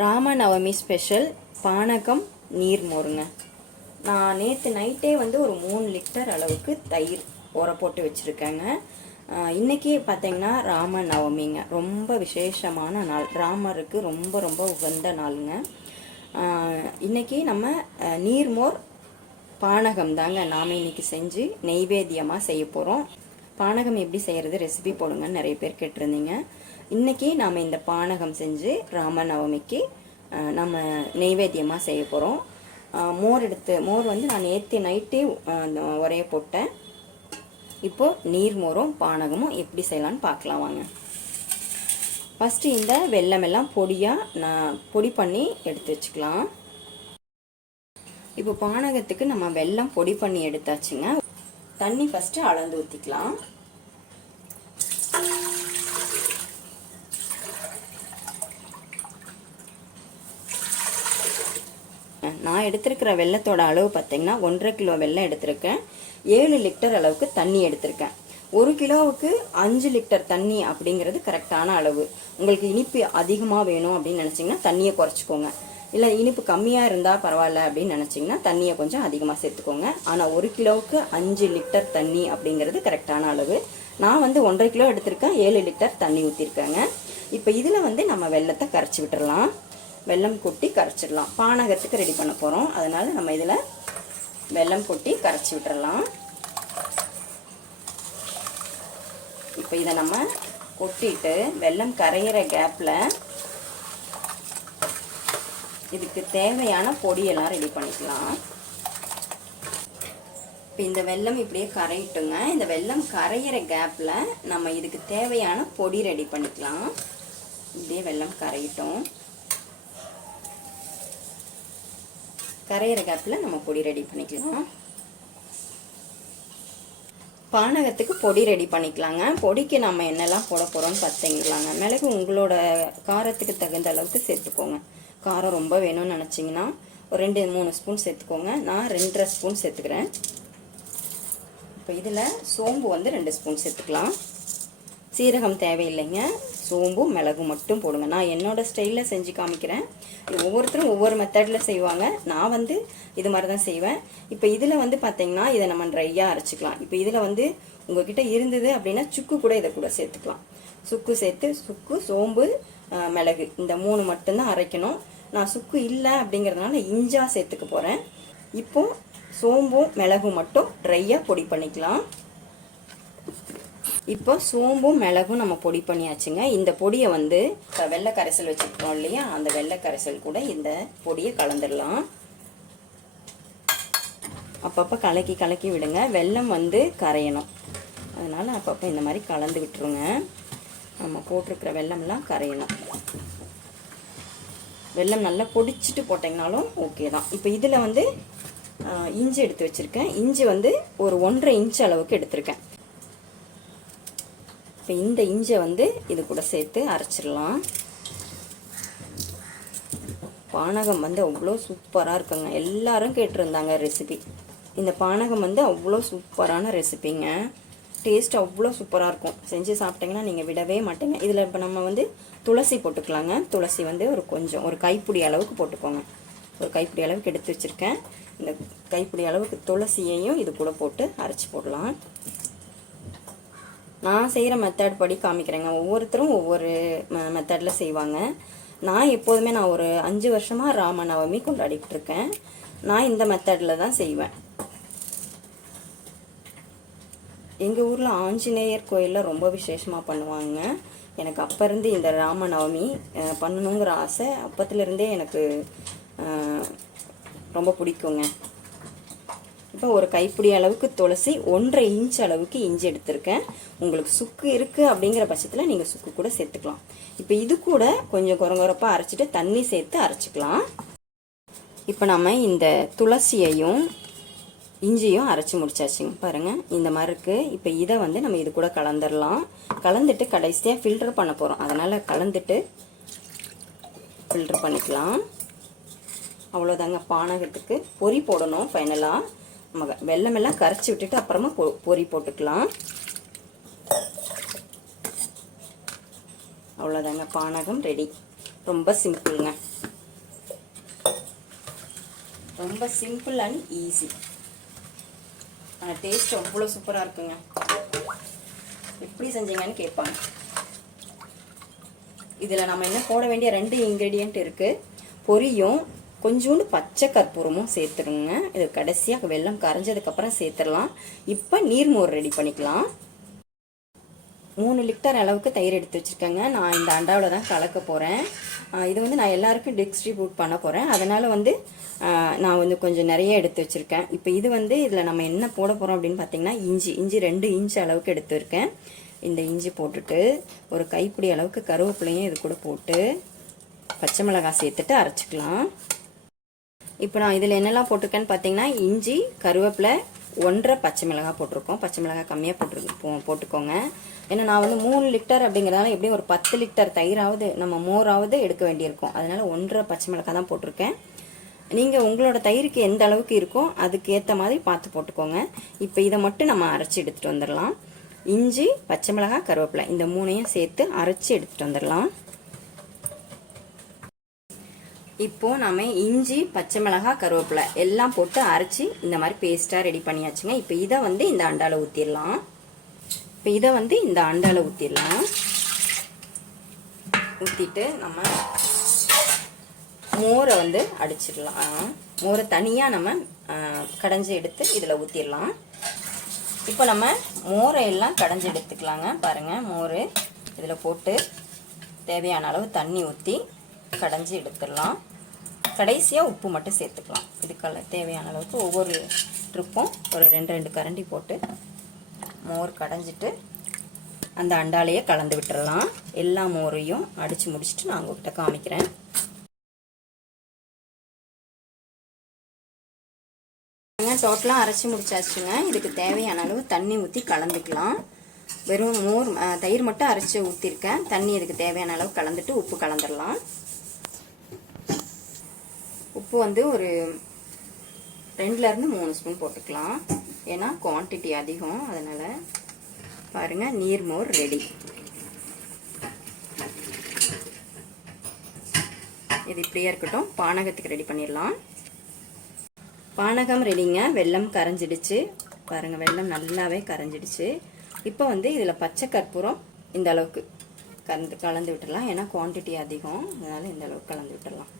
Ramanavami special பானகம் நீர் மோருங்க. நான் நேற்று நைட்டே வந்து ஒரு மூணு லிட்டர் அளவுக்கு தயிர் உர போட்டு வச்சுருக்கேங்க. இன்றைக்கி பார்த்தீங்கன்னா ராம நவமிங்க ரொம்ப விசேஷமான நாள். ராமருக்கு ரொம்ப ரொம்ப உகந்த நாளுங்க. இன்றைக்கி நம்ம நீர்மோர் பானகம் தாங்க நாம் இன்றைக்கி செஞ்சு நெய்வேத்தியமாக செய்ய போகிறோம் பானகம் எப்படி செய்கிறது ரெசிபி போடுங்கன்னு நிறைய பேர் கேட்டிருந்தீங்க. இன்றைக்கி நாம் இந்த பானகம் செஞ்சு ராமநவமிக்கு நம்ம நெய்வேத்தியமாக செய்ய போகிறோம் மோர் எடுத்து மோர் வந்து நான் நேற்று நைட்டே உரைய போட்டேன். இப்போ நீர் மோரும் பானகமும் எப்படி செய்யலான்னு பார்க்கலாம் வாங்க. ஃபஸ்ட்டு இந்த வெள்ளமெல்லாம் எல்லாம் பொடியாக நான் பொடி பண்ணி எடுத்து வச்சுக்கலாம். இப்போ பானகத்துக்கு நம்ம வெல்லம் பொடி பண்ணி எடுத்தாச்சுங்க. தண்ணி ஃபஸ்ட்டு அளந்து ஊற்றிக்கலாம் நான் எடுத்திருக்கிற வெள்ளத்தோட அளவு பார்த்தீங்கன்னா ஒன்றரை கிலோ வெள்ளம் எடுத்திருக்கேன். ஏழு லிட்டர் அளவுக்கு தண்ணி எடுத்திருக்கேன். ஒரு கிலோவுக்கு அஞ்சு லிட்டர் தண்ணி அப்படிங்கிறது கரெக்டான அளவு. உங்களுக்கு இனிப்பு அதிகமாக வேணும் அப்படின்னு நினச்சிங்கன்னா தண்ணியை குறைச்சிக்கோங்க. இல்லை இனிப்பு கம்மியாக இருந்தால் பரவாயில்ல அப்படின்னு நினச்சிங்கன்னா தண்ணியை கொஞ்சம் அதிகமாக சேர்த்துக்கோங்க. ஆனால் ஒரு கிலோவுக்கு அஞ்சு லிட்டர் தண்ணி அப்படிங்கிறது கரெக்டான அளவு. நான் வந்து ஒன்றரை கிலோ எடுத்திருக்கேன் ஏழு லிட்டர் தண்ணி ஊற்றிருக்கேங்க இப்போ இதில் வந்து நம்ம வெள்ளத்தை கரைச்சி விட்டுடலாம் வெல்லம் கொட்டி கரைச்சிடலாம். பானகத்துக்கு ரெடி பண்ண போகிறோம் அதனால் நம்ம இதில் வெல்லம் கொட்டி கரைச்சி விட்டுடலாம் இப்போ இதை நம்ம கொட்டிட்டு வெல்லம் கரையிற கேப்பில் இதுக்கு தேவையான பொடியெல்லாம் ரெடி பண்ணிக்கலாம். இப்போ இந்த வெல்லம் இப்படியே கரையிட்டுங்க. இந்த வெல்லம் கரையிற கேப்பில் நம்ம இதுக்கு தேவையான பொடி ரெடி பண்ணிக்கலாம். இப்படியே வெல்லம் கரையிட்டோம். கரையிற கேப்பில் நம்ம பொடி ரெடி பண்ணிக்கலாம். பானகத்துக்கு பொடி ரெடி பண்ணிக்கலாங்க. பொடிக்கு நம்ம என்னெல்லாம் போட போகிறோம்னு பார்த்தீங்களாங்க மிளகு உங்களோட காரத்துக்கு தகுந்த அளவுக்கு சேர்த்துக்கோங்க. காரம் ரொம்ப வேணும்னு நினச்சிங்கன்னா ஒரு ரெண்டு மூணு ஸ்பூன் சேர்த்துக்கோங்க. நான் ரெண்டரை ஸ்பூன் சேர்த்துக்கிறேன். இப்போ இதில் சோம்பு வந்து ரெண்டு ஸ்பூன் சேர்த்துக்கலாம். சீரகம் தேவையில்லைங்க. சோம்பும் மிளகு மட்டும் போடுங்க. நான் என்னோட ஸ்டைலில் செஞ்சு காமிக்கிறேன். ஒவ்வொருத்தரும் ஒவ்வொரு மெத்தடில் செய்வாங்க. நான் வந்து இது மாதிரி தான் செய்வேன். இப்போ இதில் வந்து பார்த்தீங்கன்னா இதை நம்ம ட்ரையாக அரைச்சிக்கலாம். இப்போ இதில் வந்து உங்ககிட்ட இருந்தது அப்படின்னா சுக்கு கூட இதை கூட சேர்த்துக்கலாம். சுக்கு சேர்த்து சுக்கு சோம்பு மிளகு. இந்த மூணு மட்டும்தான் அரைக்கணும். நான் சுக்கு இல்லை அப்படிங்கிறதுனால இஞ்சா சேர்த்துக்க போகிறேன் இப்போ சோம்பும் மிளகும் மட்டும் ட்ரையாக பொடி பண்ணிக்கலாம். இப்போ சோம்பும் மிளகும் நம்ம பொடி பண்ணியாச்சுங்க. இந்த பொடியை வந்து வெள்ளை கரைசல் வச்சுருக்கோம் இல்லையா? அந்த வெள்ளை கரைசல் கூட இந்த பொடியை கலந்துடலாம். அப்பப்போ கலக்கி கலக்கி விடுங்க. வெல்லம் வந்து கரையணும். அதனால் அப்பப்போ இந்த மாதிரி கலந்து விட்டுருங்க. நம்ம போட்டிருக்கிற வெல்லம்லாம் கரையணும். வெல்லம் நல்லா பொடிச்சிட்டு போட்டிங்கனாலும் ஓகே தான். இப்போ இதில் வந்து இஞ்சி எடுத்து வச்சுருக்கேன். இஞ்சி வந்து ஒரு ஒன்றரை இன்ச் அளவுக்கு எடுத்திருக்கேன். இப்போ இந்த இஞ்சை வந்து இது கூட சேர்த்து அரைச்சிடலாம். பானகம் வந்து அவ்வளோ சூப்பராக இருக்குங்க. எல்லாரும் கேட்டிருந்தாங்க ரெசிபி இந்த பானகம் வந்து அவ்வளோ சூப்பரான ரெசிபிங்க டேஸ்ட் அவ்வளோ சூப்பராக இருக்கும். செஞ்சு சாப்பிட்டீங்கன்னா நீங்கள் விடவே மாட்டீங்க. இதில் இப்போ நம்ம வந்து துளசி போட்டுக்கலாங்க. துளசி வந்து ஒரு கொஞ்சம் ஒரு கைப்பிடி அளவுக்கு போட்டுக்கோங்க. ஒரு கைப்பிடி அளவுக்கு எடுத்து வச்சுருக்கேன். இந்த கைப்பிடி அளவுக்கு துளசியையும் இது கூட போட்டு அரைச்சி போடலாம். நான் செய்கிற மெத்தட் படி காமிக்கிறேங்க. ஒவ்வொருத்தரும் ஒவ்வொரு மெத்தடில் செய்வாங்க. நான் எப்போதுமே நான் ஒரு அஞ்சு வருஷமாக ராமநவமி கொண்டாடிக்கிட்டு இருக்கேன். நான் இந்த மெத்தடில் தான் செய்வேன். எங்கள் ஊரில் ஆஞ்சநேயர் கோயிலில் ரொம்ப விசேஷமாக பண்ணுவாங்க. எனக்கு அப்போ இருந்து இந்த ராமநவமி பண்ணணுங்கிற ஆசை. அப்பத்துலேருந்தே எனக்கு ரொம்ப பிடிக்குங்க. இப்போ ஒரு கைப்பிடி அளவுக்கு துளசி ஒன்றரை இன்ச் அளவுக்கு இஞ்சி எடுத்திருக்கேன். உங்களுக்கு சுக்கு இருக்குது அப்படிங்கிற பட்சத்தில் நீங்கள் சுக்கு கூட சேர்த்துக்கலாம். இப்போ இது கூட கொஞ்சம் குறங்குறப்பாக அரைச்சிட்டு தண்ணி சேர்த்து அரைச்சிக்கலாம். இப்போ நம்ம இந்த துளசியையும் இஞ்சியும் அரைச்சி முடிச்சாச்சுங்க. பாருங்கள் இந்த மாதிரி இருக்குது இப்போ இதை வந்து நம்ம இது கூட கலந்துடலாம். கலந்துட்டு கடைசியாக ஃபில்டர் பண்ண போகிறோம் அதனால் கலந்துட்டு ஃபில்டர் பண்ணிக்கலாம். அவ்வளோதாங்க பானகத்துக்கு. பொரி போடணும் ஃபைனலாக நம்ம வெல்லம் கரைச்சி விட்டுட்டு அப்புறமா பொ பொரி போட்டுக்கலாம். அவ்வளோதாங்க பானகம் ரெடி ரொம்ப சிம்பிளுங்க ரொம்ப சிம்பிள் அண்ட் ஈஸி ஆனால் டேஸ்ட் அவ்வளோ சூப்பராக இருக்குங்க. எப்படி செஞ்சீங்கன்னு கேட்பாங்க. இதில் நம்ம என்ன போட வேண்டிய ரெண்டு இன்க்ரீடியண்ட் இருக்குது பொரியும் கொஞ்சோண்டு பச்சை கற்பூரமும் சேர்த்துருங்க இது கடைசியாக வெள்ளம் கரைஞ்சதுக்கப்புறம் சேர்த்துடலாம். இப்போ நீர்மோர் ரெடி பண்ணிக்கலாம். மூணு லிட்டர் அளவுக்கு தயிர் எடுத்து வச்சுருக்கேங்க. நான் இந்த அண்டாவில் தான் கலக்க போகிறேன் இது வந்து நான் எல்லாருக்கும் டிஸ்ட்ரிபியூட் பண்ண போகிறேன் அதனால் வந்து நான் வந்து கொஞ்சம் நிறைய எடுத்து வச்சுருக்கேன். இப்போ இது வந்து இதில் நம்ம என்ன போட போகிறோம் அப்படின்னு பார்த்தீங்கன்னா இஞ்சி. இஞ்சி ரெண்டு இன்ச் அளவுக்கு எடுத்து இருக்கேன். இந்த இஞ்சி போட்டுட்டு ஒரு கைப்பிடி அளவுக்கு கருவேப்பிலையும் இது கூட போட்டு பச்சை மிளகாய் சேர்த்துட்டு அரைச்சிக்கலாம். இப்போ நான் இதில் என்னெல்லாம் போட்டிருக்கேன்னு பார்த்தீங்கன்னா இஞ்சி கருவேப்பிலை ஒன்றரை பச்சை மிளகாய் போட்டிருக்கோம். பச்சை மிளகாய் கம்மியாக போட்டிருக்கு போட்டுக்கோங்க. ஏன்னா நான் வந்து மூணு லிட்டர் அப்படிங்கிறதால எப்படியும் ஒரு பத்து லிட்டர் தயிராவது நம்ம மோராவது எடுக்க வேண்டியிருக்கும். அதனால ஒன்றரை பச்சை மிளகாய் தான் போட்டிருக்கேன். நீங்கள் உங்களோட தயிருக்கு எந்த அளவுக்கு இருக்கோ அதுக்கு ஏற்ற மாதிரி பார்த்து போட்டுக்கோங்க. இப்போ இதை மட்டும் நம்ம அரைச்சி எடுத்துகிட்டு வந்துடலாம். இஞ்சி பச்சை மிளகாய் கருவேப்பிலை இந்த மூணையும் சேர்த்து அரைச்சி எடுத்துகிட்டு வந்துடலாம். இப்போ நாம இஞ்சி பச்சை மிளகாய் கருவேப்பிலை எல்லாம் போட்டு அரைச்சி இந்த மாதிரி பேஸ்ட்டாக ரெடி பண்ணியாச்சுங்க. இப்போ இதை வந்து இந்த அண்டால ஊற்றிடலாம் இப்போ இதை வந்து இந்த அண்டால ஊற்றிடலாம் ஊற்றிட்டு நம்ம மோரை வந்து அடிச்சிடலாம். மோரை தனியாக நம்ம கடைஞ்சி எடுத்து இதில் ஊற்றிடலாம் இப்போ நம்ம மோரை எல்லாம் கடைஞ்சி எடுத்துக்கலாங்க. பாருங்கள் மோர் இதில் போட்டு தேவையான அளவு தண்ணி ஊற்றி கடைஞ்சி எடுத்துடலாம். கடைசியாக உப்பு மட்டும் சேர்த்துக்கலாம். இதுக்கெல்லாம் தேவையான அளவுக்கு ஒவ்வொரு ட்ரிப்பும் ஒரு ரெண்டு ரெண்டு கரண்டி போட்டு மோர் கடைஞ்சிட்டு அந்த அண்டாலேயே கலந்து விட்டுறலாம். எல்லா மோரையும் அடித்து முடிச்சுட்டு நான் உங்ககிட்ட காமிக்கிறேன். டோட்டலாக அரைச்சி முடிச்சாச்சுங்க. இதுக்கு தேவையான அளவு தண்ணி ஊற்றி கலந்துக்கலாம். வெறும் மோர் தயிர் மட்டும் அரைச்சி ஊற்றிருக்கேன் தண்ணி இதுக்கு தேவையான அளவு கலந்துட்டு உப்பு கலந்துடலாம். உப்பு வந்து ஒரு ரெண்டுலேருந்து மூணு ஸ்பூன் போட்டுக்கலாம். ஏன்னா குவான்டிட்டி அதிகம் அதனால் பாருங்கள் நீர்மோர் ரெடி இது இப்படியே இருக்கட்டும். பானகத்துக்கு ரெடி பண்ணிடலாம். பானகம் ரெடிங்க வெள்ளம் கரைஞ்சிடுச்சு. பாருங்கள் வெல்லம் நல்லாவே கரைஞ்சிடுச்சு. இப்போ வந்து இதில் பச்சை கற்பூரம் இந்த அளவுக்கு கலந்து கலந்து விட்டுடலாம். ஏன்னா குவான்டிட்டி அதிகம். அதனால் இந்த அளவுக்கு கலந்து விட்டுடலாம்.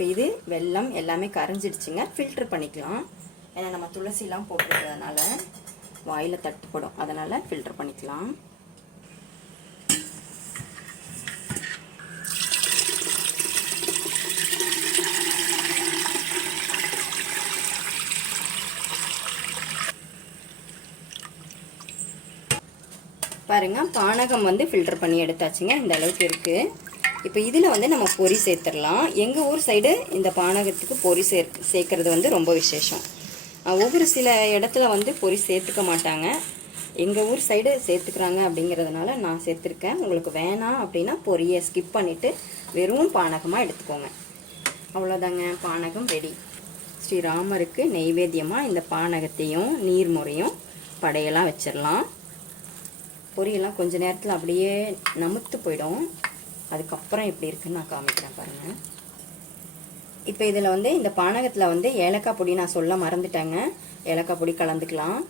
இப்போ இது வெல்லம் எல்லாமே கரைஞ்சிடுச்சுங்க. ஃபில்ட்ரு பண்ணிக்கலாம். ஏன்னா நம்ம துளசிலாம் போட்டுருக்கிறதுனால வாயில் தட்டுப்படும். அதனால் ஃபில்டர் பண்ணிக்கலாம். பாருங்கள் பானகம் வந்து ஃபில்டர் பண்ணி எடுத்தாச்சுங்க. இந்த அளவுக்கு இருக்குது இப்போ இதில் வந்து நம்ம பொரி சேர்த்துடலாம். எங்கள் ஊர் சைடு இந்த பானகத்துக்கு பொரி சேர் சேர்க்குறது வந்து ரொம்ப விசேஷம். ஒவ்வொரு சில இடத்துல வந்து பொரி சேர்த்துக்க மாட்டாங்க. எங்கள் ஊர் சைடு சேர்த்துக்கிறாங்க அப்படிங்கிறதுனால நான் சேர்த்துருக்கேன். உங்களுக்கு வேணாம் அப்படின்னா பொரியை ஸ்கிப் பண்ணிவிட்டு வெறும் பானகமாக எடுத்துக்கோங்க. அவ்வளோதாங்க. பானகம் ரெடி ஸ்ரீராமருக்கு நெய்வேத்தியமாக இந்த பானகத்தையும் நீர்முறையும் படையெல்லாம் வச்சிடலாம். பொரியெல்லாம் கொஞ்ச நேரத்தில் அப்படியே நமுத்து போயிடும். அதுக்கப்புறம் எப்படி இருக்குன்னு நான் காமிக்கிறேன் பாருங்கள் இப்போ இதில் வந்து இந்த பானகத்தில் வந்து ஏலக்காய் பொடி நான் சொல்ல மறந்துட்டேங்க. ஏலக்காய் பொடி கலந்துக்கலாம்.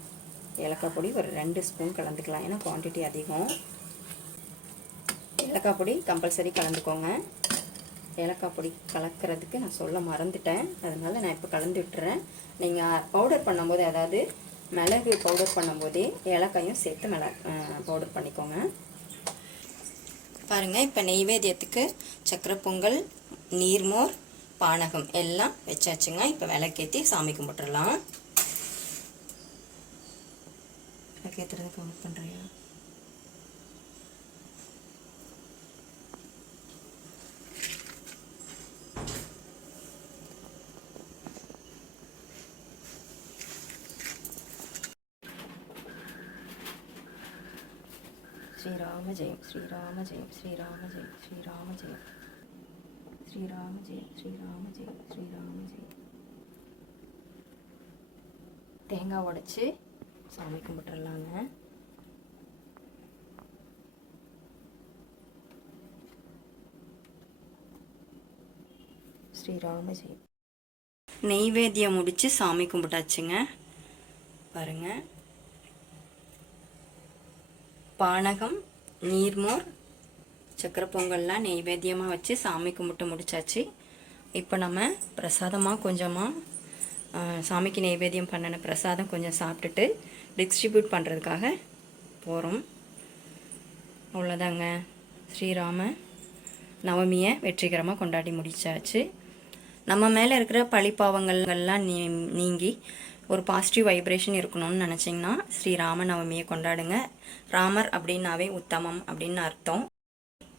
ஏலக்காய் பொடி ஒரு ரெண்டு ஸ்பூன் கலந்துக்கலாம். ஏன்னா குவான்டிட்டி அதிகம். ஏலக்காய் பொடி கம்பல்சரி கலந்துக்கோங்க. ஏலக்காய் பொடி கலக்கிறதுக்கு நான் சொல்ல மறந்துட்டேன். அதனால நான் இப்போ கலந்து விட்டுறேன். நீங்கள் பவுடர் பண்ணும்போது அதாவது மிளகு பவுடர் பண்ணும்போதே ஏலக்காயும் சேர்த்து மிளகு பவுடர் பண்ணிக்கோங்க. பாருங்கள் இப்போ நெய்வேத்தியத்துக்கு சக்கரை பொங்கல் நீர்மோர் பானகம் எல்லாம் வச்சாச்சுங்க. இப்போ விளக்கேற்றி சாமி கும்பிட்டுடலாம் விளக்கேற்றுறதுக்கு பண்ணுறியா ஸ்ரீராம ஜெயம் ஸ்ரீராம ஜெயம் ஸ்ரீராம ஜெயம் ஸ்ரீராம ஜெயம் ஸ்ரீராம ஜெயம் ஸ்ரீராம ஜெயம் ஸ்ரீராம ஜெயம் தேங்காய் உடைச்சி சாமி கும்பிட்டுறலாங்க. ஸ்ரீராம ஜெயம் நெய்வேத்தியம் முடித்து சாமி கும்பிட்டாச்சுங்க. பாருங்கள் பானகம் நீர்மோர் சக்கரை பொங்கல்லாம் நெய்வேத்தியமாக வச்சு சாமி கும்பிட்டு முடிச்சாச்சு. இப்போ நம்ம பிரசாதமாக கொஞ்சமாக சாமிக்கு நெய்வேத்தியம் பண்ணின பிரசாதம் கொஞ்சம் சாப்பிட்டுட்டு டிஸ்ட்ரிபியூட் பண்ணுறதுக்காக போகிறோம் அவ்வளோதாங்க ஸ்ரீராம நவமியை வெற்றிகரமாக கொண்டாடி முடிச்சாச்சு. நம்ம மேலே இருக்கிற பழிப்பாவங்கள்லாம் நீ நீங்கி ஒரு பாசிட்டிவ் வைப்ரேஷன் இருக்கணும்னு நினச்சிங்கன்னா ஸ்ரீ ராமநவமியை கொண்டாடுங்க. ராமர் அப்படின்னாவே உத்தமம் அப்படின்னு அர்த்தம்.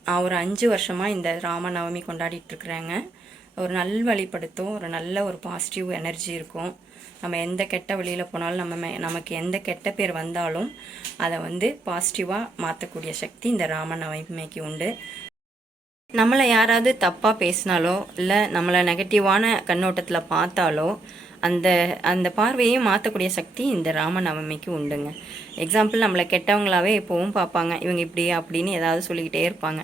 நான் ஒரு அஞ்சு வருஷமாக இந்த ராம நவமி கொண்டாடிட்டு இருக்கிறேங்க. ஒரு நல்வழிப்படுத்தும் ஒரு நல்ல ஒரு பாசிட்டிவ் எனர்ஜி இருக்கும். நம்ம எந்த கெட்ட வழியில் போனாலும் நம்ம மே- நமக்கு எந்த கெட்ட பேர் வந்தாலும் அதை வந்து பாசிட்டிவாக மாற்றக்கூடிய சக்தி இந்த ராம நவமிக்கு உண்டு. நம்மளை யாராவது தப்பாக பேசினாலோ இல்லை நம்மளை நெகட்டிவான கண்ணோட்டத்தில் பார்த்தாலோ அந்த அந்த பார்வையை மாற்றக்கூடிய சக்தி இந்த ராமநவமிக்கு உண்டுங்க. எக்ஸாம்பிள் நம்மளை கெட்டவங்களாவே எப்போவும் பார்ப்பாங்க. இவங்க இப்படி அப்படின்னு ஏதாவது சொல்லிக்கிட்டே இருப்பாங்க.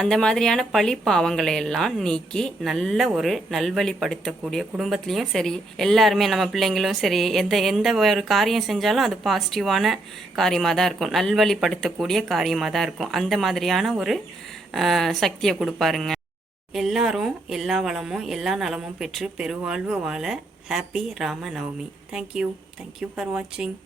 அந்த மாதிரியான பழி பாவங்களை எல்லாம் நீக்கி நல்ல ஒரு நல்வழிப்படுத்தக்கூடிய குடும்பத்துலேயும் சரி எல்லாருமே நம்ம பிள்ளைங்களும் சரி எந்த எந்த ஒரு காரியம் செஞ்சாலும் அது பாசிட்டிவான காரியமாக தான் இருக்கும். நல்வழிப்படுத்தக்கூடிய காரியமாக தான் இருக்கும். அந்த மாதிரியான ஒரு சக்தியை கொடுப்பாருங்க. எல்லாரும் எல்லா வளமும் எல்லா நலமும் பெற்று பெருவாழ்வு வாழ happy Rama Navami. Thank you. Thank you for watching.